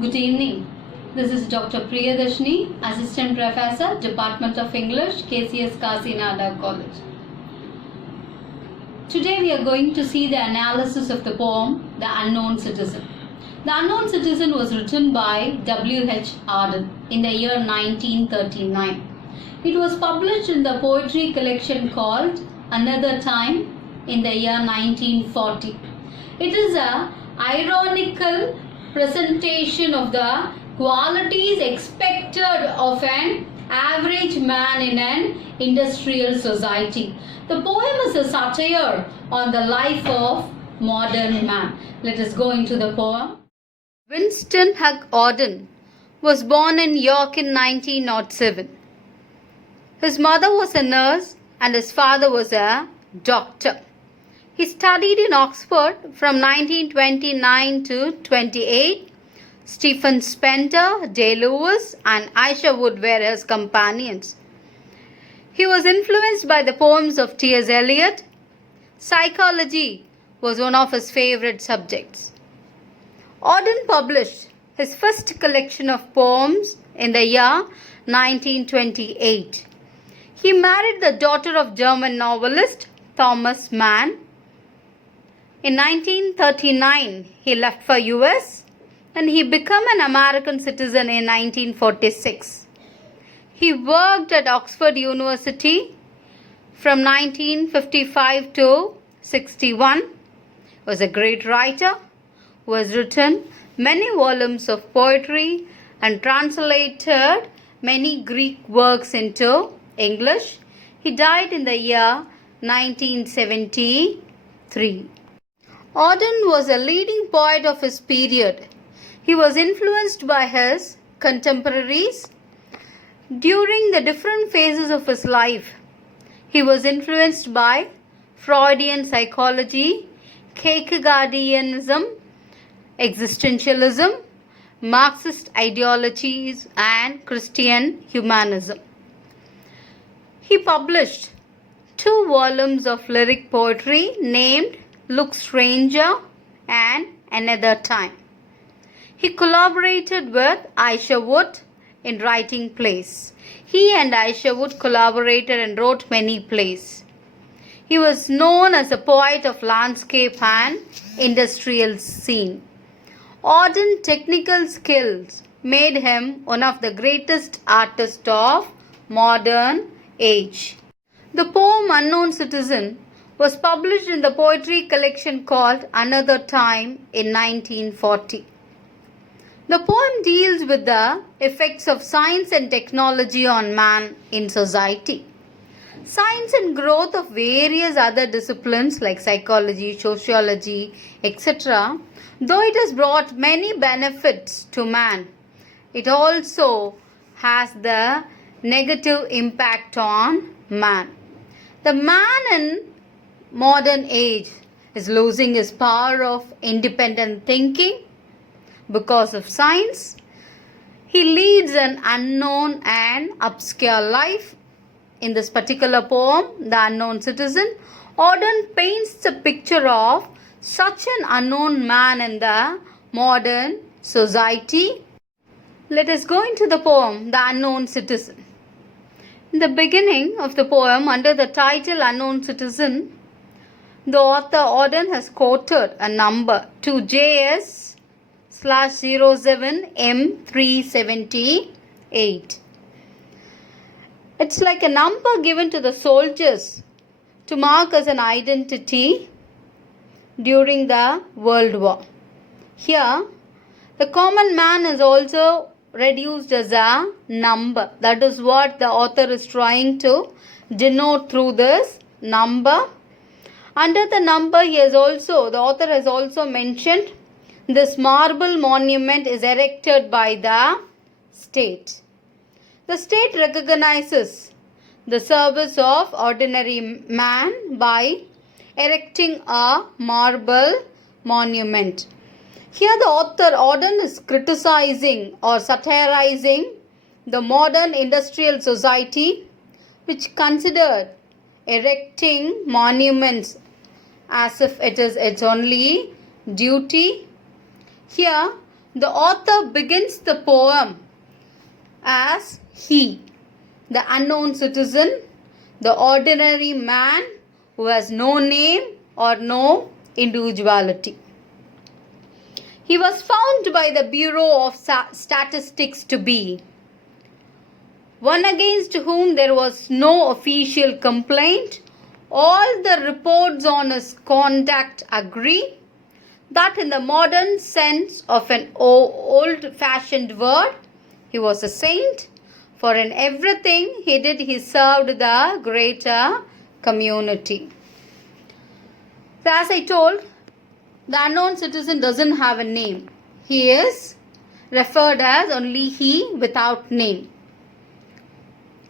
Good evening. This is Dr. Priya Dharisini, Assistant Professor, Department of English, KCS Kasinada College. Today we are going to see the analysis of the poem, The Unknown Citizen. The Unknown Citizen was written by W.H. Auden in the year 1939. It was published in the poetry collection called Another Time in the year 1940. It is an ironical presentation of the qualities expected of an average man in an industrial society. The poem is a satire on the life of modern man. Let us go into the poem. Winston Auden was born in York in 1907. His mother was a nurse and his father was a doctor. He studied in Oxford from 1929 to 28. Stephen Spencer, J. Lewis, and Isha Wood were his companions. He was influenced by the poems of T.S. Eliot. Psychology was one of his favorite subjects. Auden published his first collection of poems in the year 1928. He married the daughter of German novelist Thomas Mann. In 1939, he left for US and he became an American citizen in 1946. He worked at Oxford University from 1955 to 61. Was a great writer who has written many volumes of poetry and translated many Greek works into English. He died in the year 1973. Auden was a leading poet of his period. He was influenced by his contemporaries during the different phases of his life. He was influenced by Freudian psychology, Kierkegaardianism, existentialism, Marxist ideologies, and Christian humanism. He published 2 volumes of lyric poetry named Look Stranger and Another Time. He collaborated with Isha Wood in writing plays. He and Isha Wood collaborated and wrote many plays. He was known as a poet of landscape and industrial scene. Auden's technical skills made him one of the greatest artists of modern age. The poem Unknown Citizen was published in the poetry collection called Another Time in 1940. The poem deals with the effects of science and technology on man in society. Science and growth of various other disciplines like psychology, sociology, etc., though it has brought many benefits to man, it also has the negative impact on man. The man in modern age is losing his power of independent thinking because of science. He leads an unknown and obscure life. In this particular poem, The Unknown Citizen, Auden paints a picture of such an unknown man in the modern society. Let us go into the poem, The Unknown Citizen. In the beginning of the poem, under the title Unknown Citizen, the author Auden has quoted a number 2JS/07M378. It's like a number given to the soldiers to mark as an identity during the World War. Here, the common man is also reduced as a number. That is what the author is trying to denote through this number. Under the number, the author has also mentioned this marble monument is erected by the state. The state recognizes the service of ordinary man by erecting a marble monument. Here the author Auden is criticizing or satirizing the modern industrial society which considered erecting monuments as if it is its only duty. Here The author begins the poem as he, the unknown citizen, the ordinary man who has no name or no individuality. He was found by the Bureau of Statistics to be one against whom there was no official complaint. All the reports on his conduct agree that in the modern sense of an old-fashioned word, he was a saint, for in everything he did he served the greater community. So as I told, the unknown citizen doesn't have a name. He is referred as only he without name.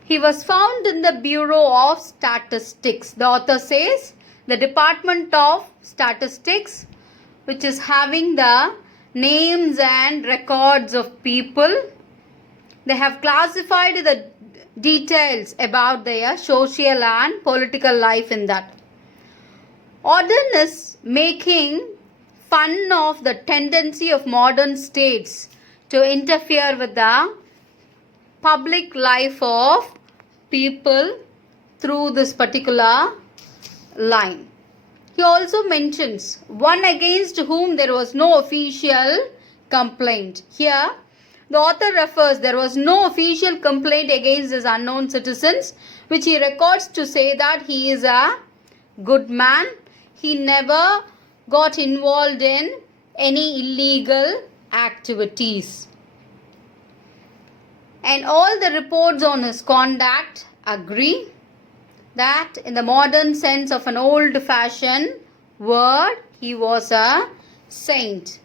He was found in the Bureau of Statistics. The author says the Department of Statistics, which is having the names and records of people. They have classified the details about their social and political life in that. Auden is making fun of the tendency of modern states to interfere with the public life of people through this particular line. He also mentions one against whom there was no official complaint. Here, the author refers there was no official complaint against this unknown citizens, which he records to say that he is a good man. He never got involved in any illegal activities. And all the reports on his conduct agree that in the modern sense of an old-fashioned word, he was a saint.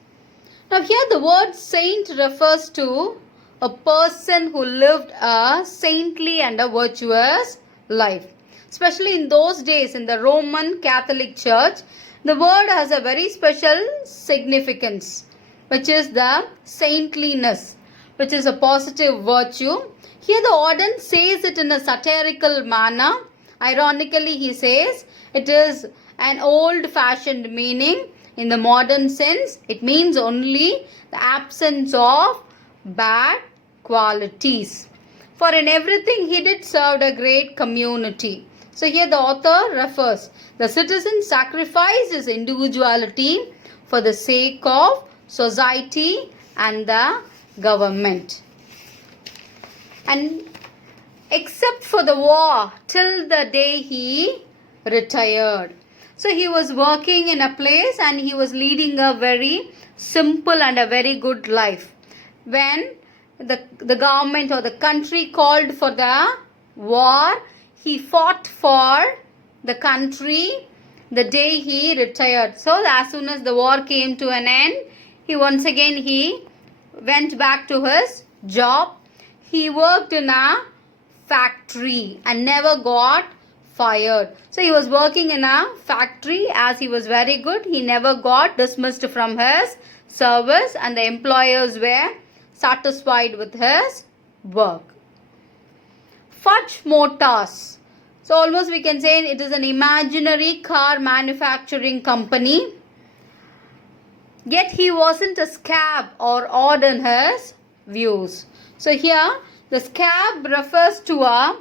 Now here the word saint refers to a person who lived a saintly and a virtuous life. Especially in those days in the Roman Catholic Church, the word has a very special significance, which is the saintliness, which is a positive virtue. Here the Auden says it in a satirical manner. Ironically, he says it is an old-fashioned meaning. In the modern sense, it means only the absence of bad qualities. For in everything he did serve a great community. So here the author refers, the citizen sacrificed his individuality for the sake of society and the government. And except for the war, till the day he retired. So he was working in a place and he was leading a very simple and a very good life. When the government or the country called for the war, he fought for the country the day he retired. So as soon as the war came to an end, he went back to his job. He worked in a factory and never got fired. So he was working in a factory as he was very good. He never got dismissed from his service and the employers were satisfied with his work. Fudge Motors. So almost we can say it is an imaginary car manufacturing company. Yet he wasn't a scab or odd in his views. So here the scab refers to a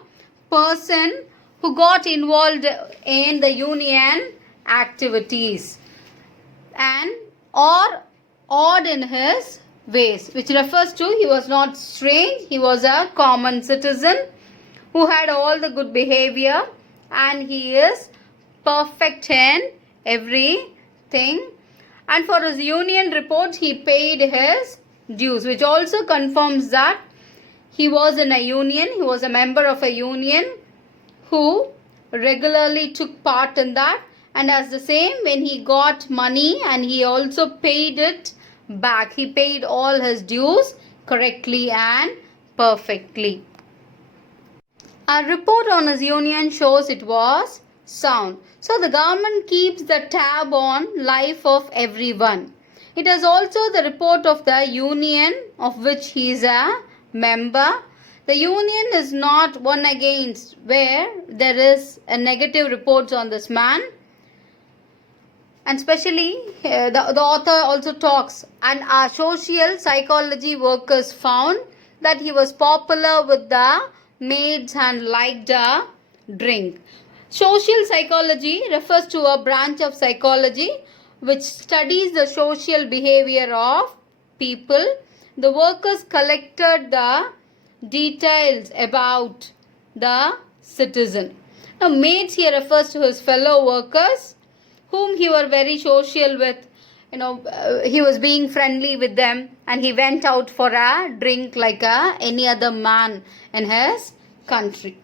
person who got involved in the union activities and or odd in his ways, which refers to he was not strange, he was a common citizen who had all the good behavior and he is perfect in everything. And for his union report, he paid his dues, which also confirms that he was in a union, he was a member of a union who regularly took part in that, and as the same when he got money and he also paid it back. He paid all his dues correctly and perfectly. A report on his union shows it was sound. So the government keeps the tab on life of everyone. It is also the report of the union of which he is a member. The union is not one against where there is a negative reports on this man. And especially the author also talks, and our social psychology workers found that he was popular with the maids and liked a drink. Social psychology refers to a branch of psychology which studies the social behavior of people. The workers collected the details about the citizen. Now, maids here refers to his fellow workers whom he were very social with. He was being friendly with them, and he went out for a drink like any other man in his country.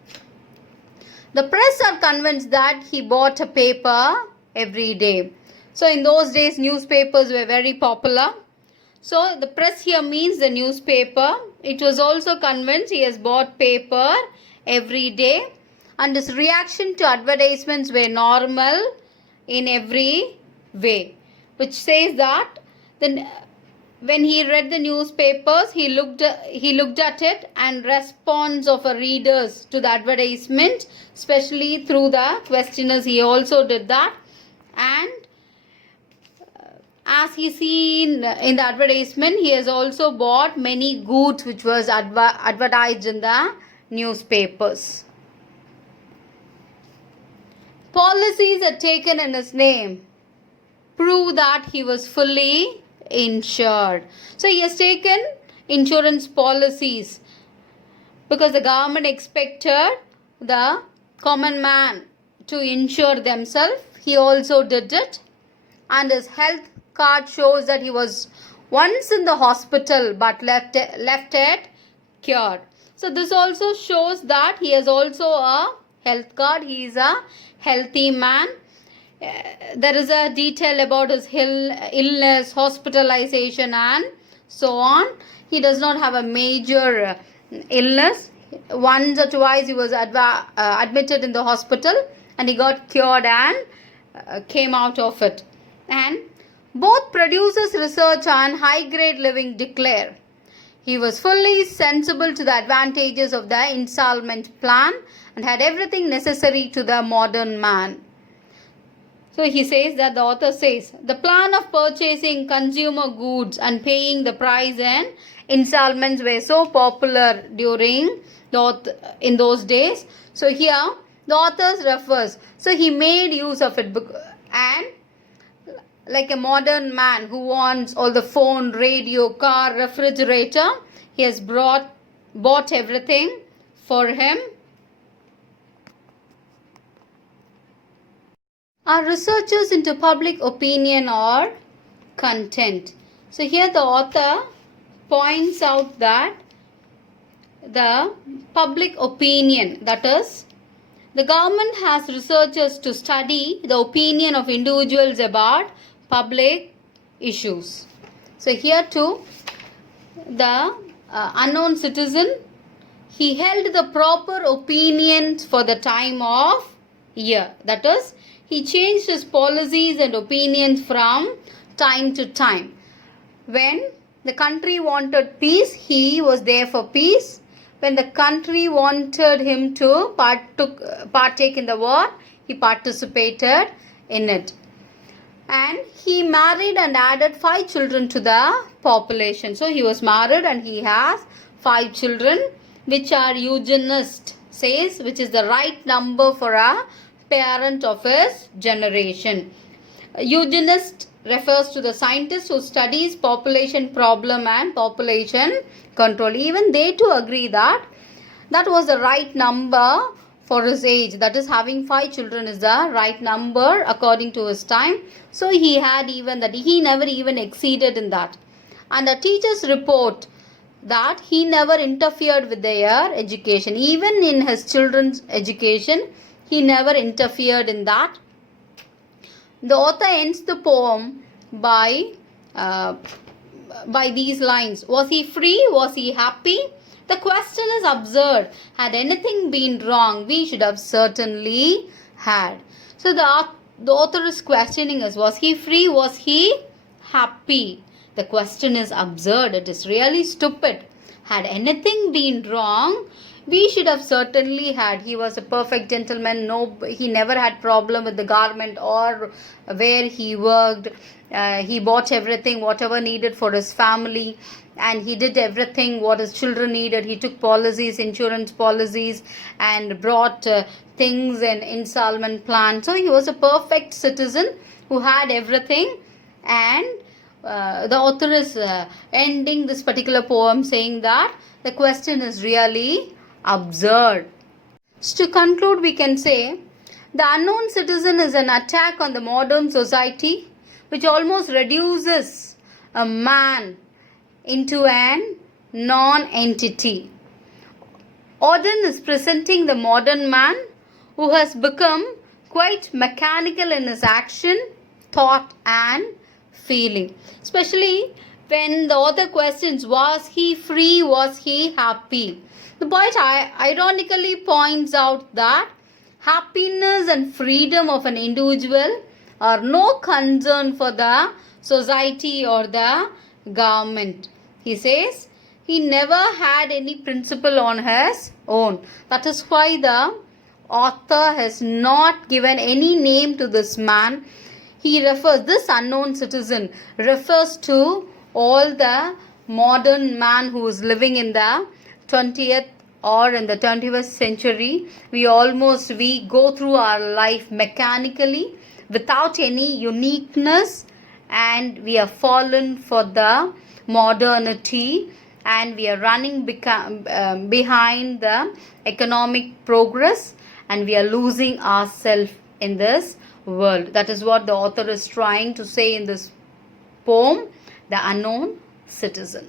The press are convinced that he bought a paper every day. So in those days, newspapers were very popular. So the press here means the newspaper. It was also convinced he has bought paper every day, and his reaction to advertisements were normal in every way, which says that then when he read the newspapers, he looked at it, and response of a readers to the advertisement, especially through the questioners, he also did that. And as he seen in the advertisement, he has also bought many goods which was advertised in the newspapers. Policies are taken in his name prove that he was fully insured. So he has taken insurance policies because the government expected the common man to insure themselves. He also did it, and his health card shows that he was once in the hospital but left it cured. So this also shows that he has also a health card. He is a healthy man. There is a detail about his illness, hospitalization and so on. He does not have a major illness. Once or twice he was admitted in the hospital, and he got cured and came out of it. And both producers research on high grade living declare he was fully sensible to the advantages of the installment plan and had everything necessary to the modern man. So he says that the author says the plan of purchasing consumer goods and paying the price in installments were so popular in those days. So here the author refers. So he made use of it, and like a modern man who wants all the phone, radio, car, refrigerator, he has bought everything for him. Our researchers into public opinion or content. So here the author points out that the public opinion, that is, the government has researchers to study the opinion of individuals about public issues. So here too, the unknown citizen, he held the proper opinions for the time of year. That is, he changed his policies and opinions from time to time. When the country wanted peace, he was there for peace. When the country wanted him to partake in the war, he participated in it. And he married and added 5 children to the population. So he was married and he has 5 children, which are eugenist says, which is the right number for a parent of his generation. Eugenist refers to the scientist who studies population problem and population control. Even they too agree that that was the right number for his age. That is, having 5 children is the right number according to his time. So he had even that. He never even exceeded in that. And the teachers report that he never interfered with their education. Even in his children's education, he never interfered in that. The author ends the poem by these lines. Was he free? Was he happy? The question is absurd. Had anything been wrong, we should have certainly had. So the author is questioning us. Was he free? Was he happy? The question is absurd. It is really stupid. Had anything been wrong, We should have certainly had. He was a perfect gentleman. No, he never had problem with the government or where he worked. He bought everything, whatever needed for his family, and he did everything what his children needed. He took policies, insurance policies, and brought things in installment plan. So he was a perfect citizen who had everything. And the author is ending this particular poem saying that the question is really absurd. So to conclude, we can say the unknown citizen is an attack on the modern society which almost reduces a man into an non-entity. Auden is presenting the modern man who has become quite mechanical in his action, thought and feeling. Especially when the author questions, was he free, was he happy? The poet ironically points out that happiness and freedom of an individual are no concern for the society or the government. He says he never had any principle on his own. That is why the author has not given any name to this man. He refers, this unknown citizen refers to all the modern man who is living in the 20th or in the 21st century. We go through our life mechanically without any uniqueness, and we are fallen for the modernity, and we are running behind the economic progress, and we are losing ourselves in this world. That is what the author is trying to say in this poem, The Unknown Citizen.